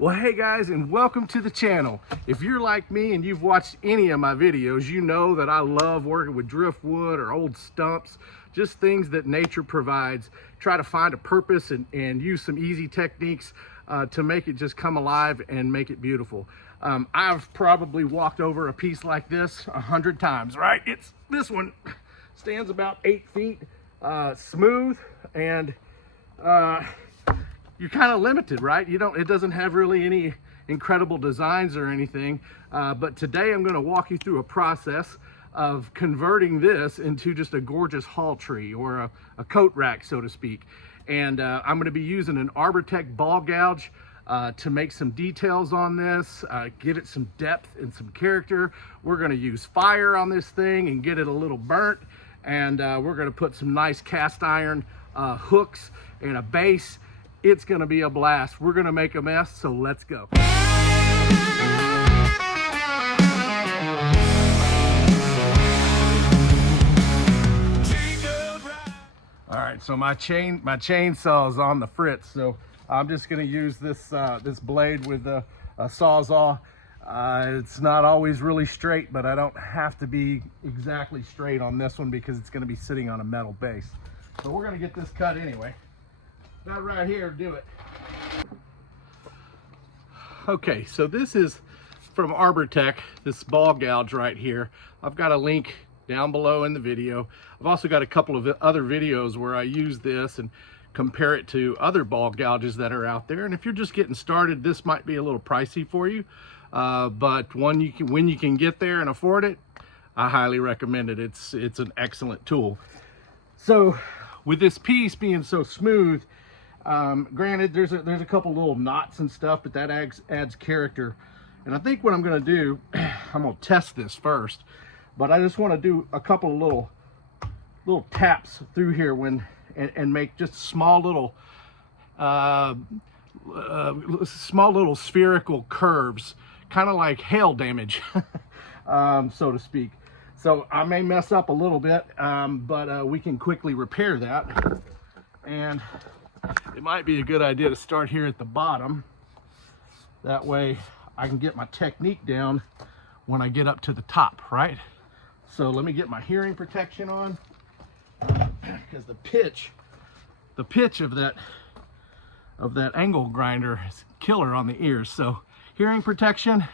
Well, hey guys, and welcome to the channel. If you're like me and you've watched any of my videos, you know that I love working with driftwood or old stumps, just things that nature provides. Try to find a purpose and use some easy techniques to make it just come alive and make it beautiful. I've probably walked over a piece like this 100 times, right? This one stands about 8 feet, smooth, and you're kind of limited, right? It doesn't have really any incredible designs or anything, but today I'm going to walk you through a process of converting this into just a gorgeous hall tree or a coat rack, so to speak. And I'm going to be using an ARBORTECH ball gouge to make some details on this, give it some depth and some character. We're going to use fire on this thing and get it a little burnt, and we're going to put some nice cast iron hooks and a base. It's gonna be a blast. We're gonna make a mess, so let's go. All right, so my chainsaw is on the fritz, so I'm just gonna use this this blade with a sawzall. It's not always really straight, but I don't have to be exactly straight on this one because it's gonna be sitting on a metal base. So we're gonna get this cut anyway. That right here, do it. Okay, so this is from ARBORTECH, this ball gouge right here. I've got a link down below in the video. I've also got a couple of other videos where I use this and compare it to other ball gouges that are out there. And if you're just getting started, this might be a little pricey for you, but when you can get there and afford it, I highly recommend it. It's an excellent tool. So with this piece being so smooth, granted there's a couple little knots and stuff, but that adds character. And I think what I'm going to do, I'm going to test this first, but I just want to do a couple of little taps through here and make just small little spherical curves, kind of like hail damage, so to speak. So I may mess up a little bit, but we can quickly repair that. And it might be a good idea to start here at the bottom. That way I can get my technique down when I get up to the top, right? So let me get my hearing protection on, because the pitch of that angle grinder is killer on the ears. So hearing protection,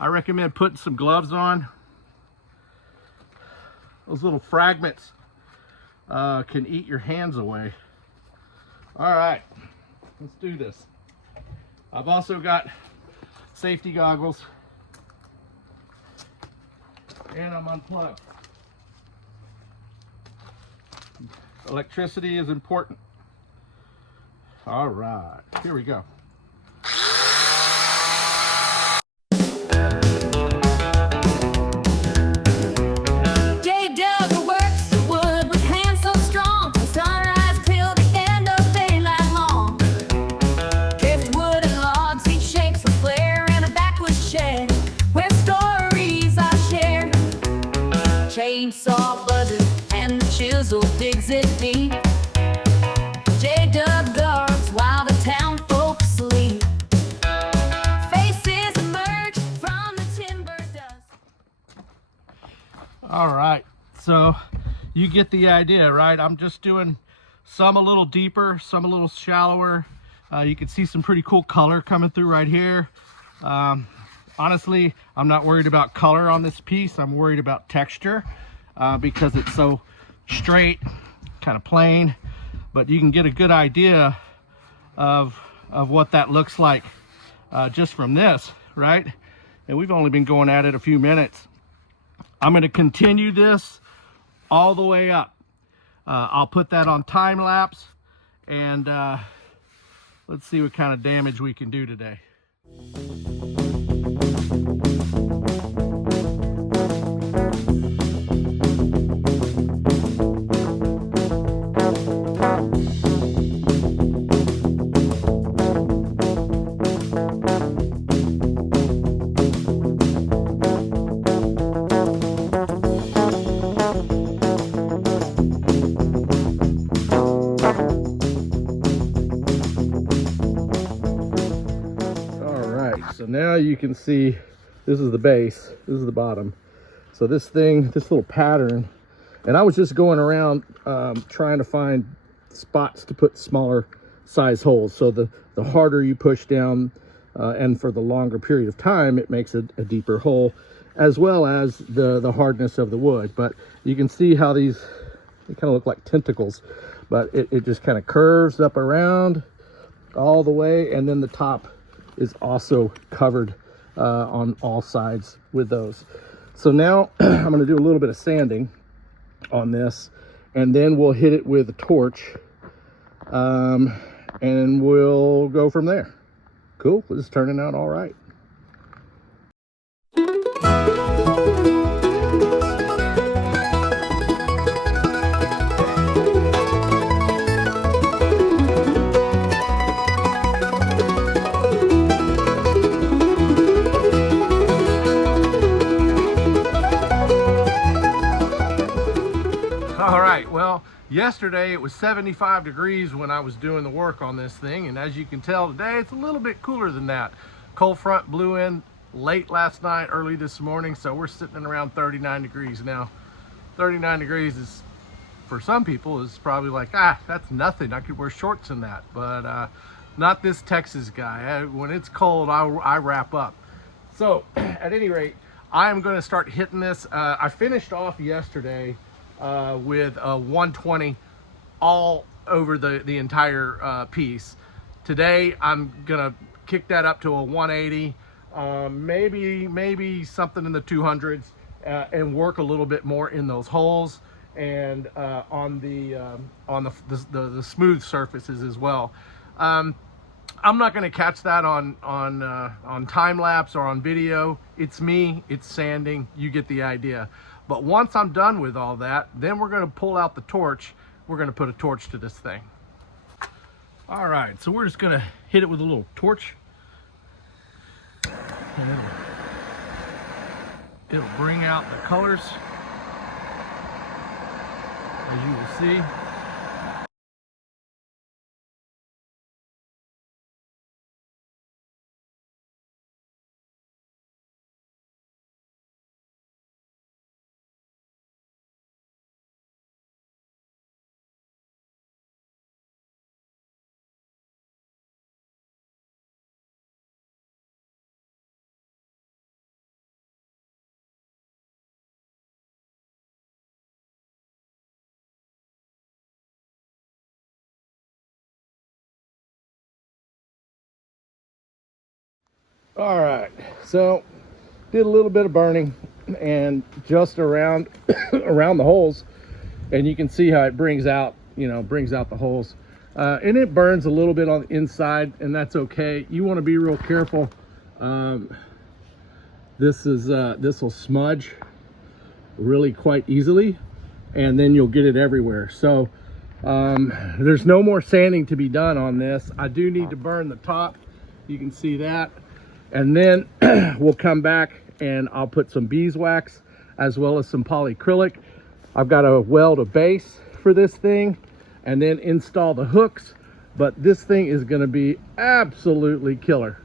I recommend putting some gloves on. Those little fragments can eat your hands away. All right, let's do this. I've also got safety goggles, and I'm unplugged. Electricity is important. All right, here we go. JDUB-Woodworks, wood with hands so strong, from sunrise till the end of daylight long. Driftwood and logs, each shapes a flare in a backwoods shed, where stories are shared. Chainsaw buzzes and the chisel digs it deep. JDUB guards while the town folks sleep. Faces emerge from the timber dust. All right, so you get the idea, right? I'm just doing some a little deeper, some a little shallower. You can see some pretty cool color coming through right here. Honestly, I'm not worried about color on this piece. I'm worried about texture because it's so straight, kind of plain. But you can get a good idea of what that looks like just from this, right? And we've only been going at it a few minutes. I'm going to continue this all the way up. I'll put that on time lapse, and let's see what kind of damage we can do today. So now you can see, this is the base, this is the bottom. So this thing, this little pattern, and I was just going around trying to find spots to put smaller size holes. So the harder you push down and for the longer period of time, it makes a deeper hole, as well as the hardness of the wood. But you can see how these, they kind of look like tentacles, but it just kind of curves up around all the way, and then the top is also covered on all sides with those. So now I'm going to do a little bit of sanding on this, and then we'll hit it with a torch, and we'll go from there. Cool, this is turning out all right. All right, well, yesterday it was 75 degrees when I was doing the work on this thing, and as you can tell today, it's a little bit cooler than that. Cold front blew in late last night, early this morning, so we're sitting at around 39 degrees now. 39 degrees is, for some people, is probably like, that's nothing. I could wear shorts in that, but not this Texas guy. When it's cold, I wrap up. So, at any rate, I am going to start hitting this. I finished off yesterday with a 120 all over the entire piece. Today I'm gonna kick that up to a 180, maybe something in the 200s, and work a little bit more in those holes and on the smooth surfaces as well. I'm not going to catch that on time lapse or on video. It's me, it's sanding, you get the idea. But once I'm done with all that, then we're going to pull out the torch. We're going to put a torch to this thing. All right, so we're just going to hit it with a little torch, and it'll bring out the colors, as you will see. All right, so did a little bit of burning and just around around the holes, and you can see how it brings out the holes, and it burns a little bit on the inside, and that's okay. You want to be real careful. This will smudge really quite easily, and then you'll get it everywhere. So there's no more sanding to be done on this. I do need to burn the top, you can see that. And then we'll come back and I'll put some beeswax as well as some polycrylic. I've got to weld a base for this thing and then install the hooks. But this thing is going to be absolutely killer.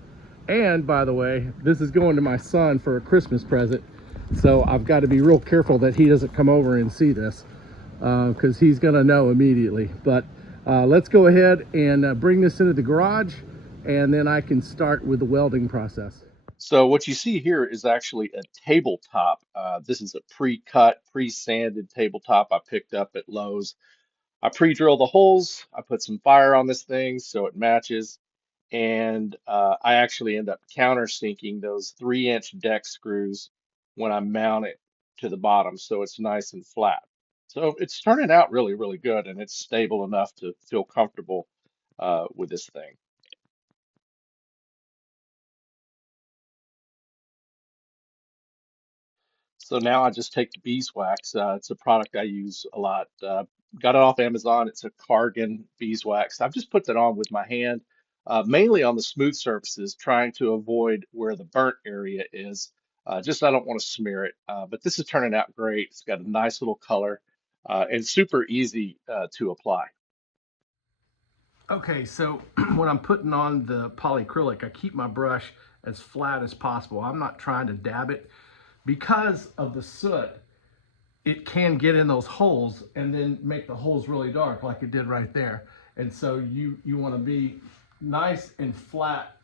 And by the way, this is going to my son for a Christmas present. So I've got to be real careful that he doesn't come over and see this, because he's going to know immediately. But let's go ahead and bring this into the garage, and then I can start with the welding process. So what you see here is actually a tabletop. This is a pre-cut, pre-sanded tabletop I picked up at Lowe's. I pre-drill the holes. I put some fire on this thing so it matches. And I actually end up countersinking those 3-inch deck screws when I mount it to the bottom so it's nice and flat. So it's turning out really, really good, and it's stable enough to feel comfortable with this thing. So now I just take the beeswax. It's a product I use a lot. Got it off Amazon. It's a Cargan beeswax. I've just put that on with my hand, mainly on the smooth surfaces, trying to avoid where the burnt area is. Just I don't want to smear it. But this is turning out great. It's got a nice little color and super easy to apply. Okay, so when I'm putting on the polycrylic, I keep my brush as flat as possible. I'm not trying to dab it. Because of the soot, it can get in those holes and then make the holes really dark like it did right there. And so you want to be nice and flat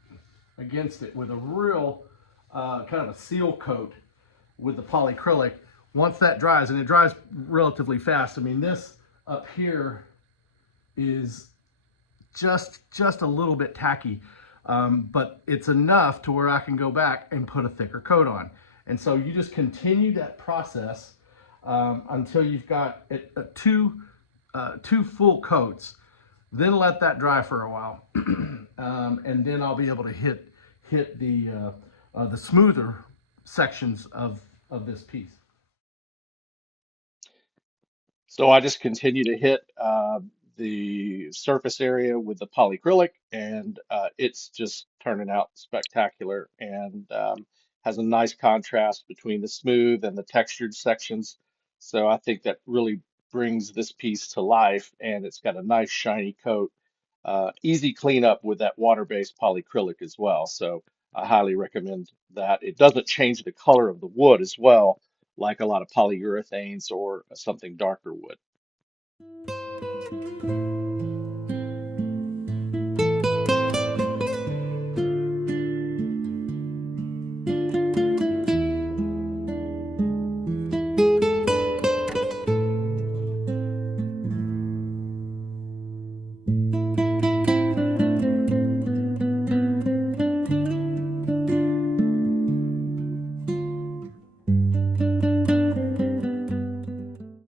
against it with a real kind of a seal coat with the polycrylic. Once that dries, and it dries relatively fast. I mean, this up here is just a little bit tacky, but it's enough to where I can go back and put a thicker coat on. And so you just continue that process until you've got two full coats. Then let that dry for a while, and then I'll be able to hit the smoother sections of this piece. So I just continue to hit the surface area with the polycrylic, and it's just turning out spectacular, and has a nice contrast between the smooth and the textured sections. So I think that really brings this piece to life, and it's got a nice shiny coat. Easy cleanup with that water-based polycrylic as well. So I highly recommend that. It doesn't change the color of the wood as well, like a lot of polyurethanes or something darker wood.